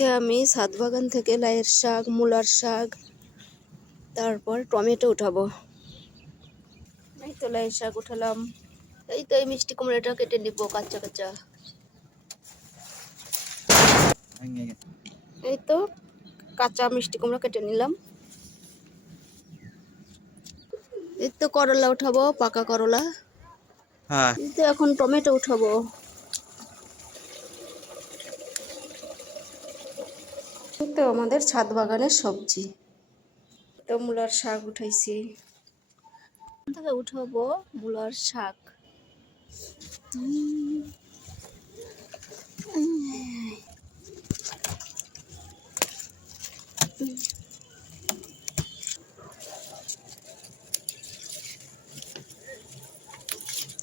আজকে আমি সাত বাগান থেকে লাইয়ের শাক মূলার শাক তারপর টমেটো উঠাবো। এই তো লাইয়ের শাক উঠালাম। এই তো এই মিষ্টি কুমড়োটা কেটে নিব কাঁচা কাঁচা। এই তো কাঁচা মিষ্টি কুমড়ো কেটে নিলাম। এই তো করলা উঠাবো পাকা করলা। হ্যাঁ। এই তো এখন টমেটো উঠাবো। তো আমাদের ছাদ বাগানের সবজি। তো মূলার শাক উঠাইছি। থেকে উঠাবো মূলার শাক?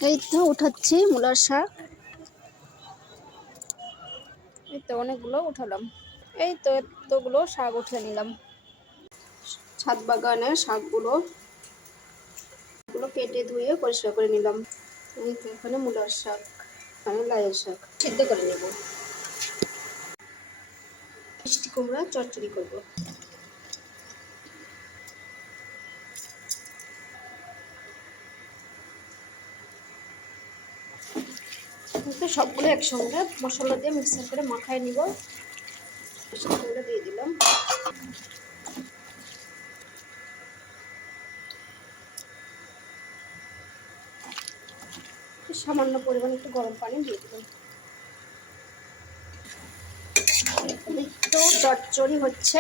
এই তো উঠাচ্ছি মূলার শাক। এই তো অনেকগুলো উঠালাম। এই তো এতগুলো শাক উঠে নিলাম। ছাদ বাগানের শাকগুলো গুলো কেটে ধুয়ে পরিষ্কার করে নিলাম। এই তো এখানে মূলার শাক, এখানে লাইয়ের শাক। সিদ্ধ করে নেব। মিষ্টি কুমড়া চচ্চড়ি করব। সবগুলো একসঙ্গে মশলা দিয়ে মিক্সার করে মাখায় নিব। দিয়ে দিলাম সামান্য পরিমাণে একটু গরম পানি দিয়ে দিলাম। তো চচ্চড়ি হচ্ছে।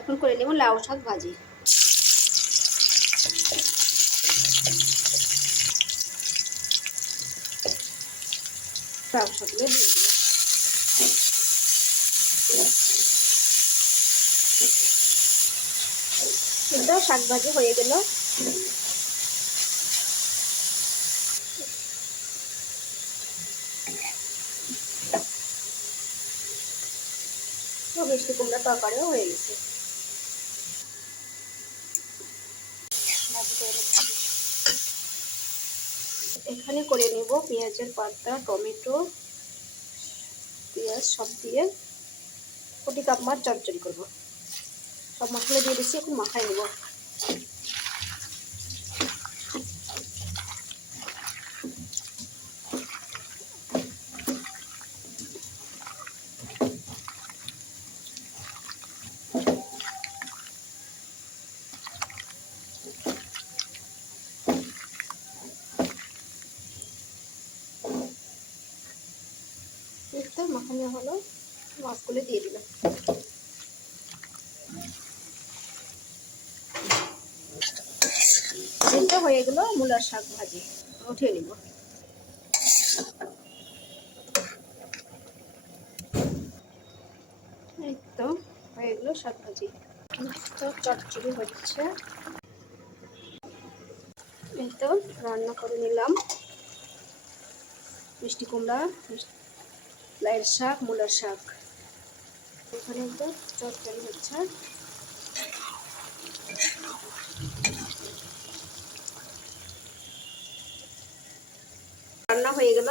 এখন করে নেব লাউ শাক ভাজি। শাকগুলো দিয়ে হয়ে গেল। মিষ্টি কুমড়া তরকারিও হয়ে গেছে। এখানে করে নেব পেঁয়াজের পাতা, টমেটো, পেঁয়াজ সব দিয়ে। কোটি কাপ মাছ চচ্চড়ি করব। সব মশলা দিয়ে দিচ্ছি, এখন মাখায় নেব একটু মাখানো হলো মাছগুলো দিয়ে দিলাম। হয়ে গেল মূলার শাক ভাজি। উঠিয়ে নিব। এই তো হয়ে গেল চটচড়ি হচ্ছে। এই তো রান্না করে নিলাম। মিষ্টি কুমড়া লাইয়ের শাক মূলার শাক। এখানে তো চটচড়ি হচ্ছে। রান্না হয়ে গেল।